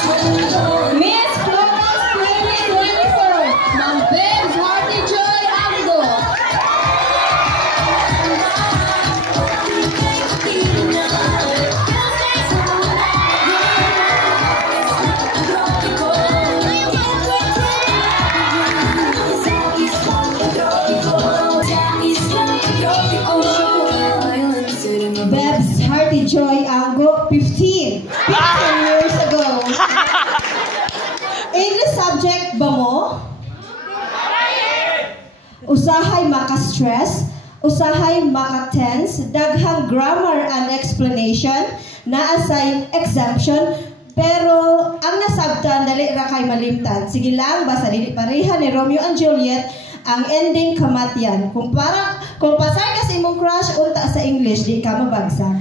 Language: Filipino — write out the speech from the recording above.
Miss Florence 2024, Ma'am Bebs Hearty Joy Aldo. Bebs Hearty Joy Algo, 15 years ago. English subject ba mo? Usahay maka-stress, usahay maka-tense, daghang grammar and explanation, na-assign exemption, pero ang nasabtan dali ra kay malimtan. Sige lang, basta dili pareha ni Romeo and Juliet ang ending kamatian. Kung pasay ka sa imong crush unta sa English, di ka mabagsak.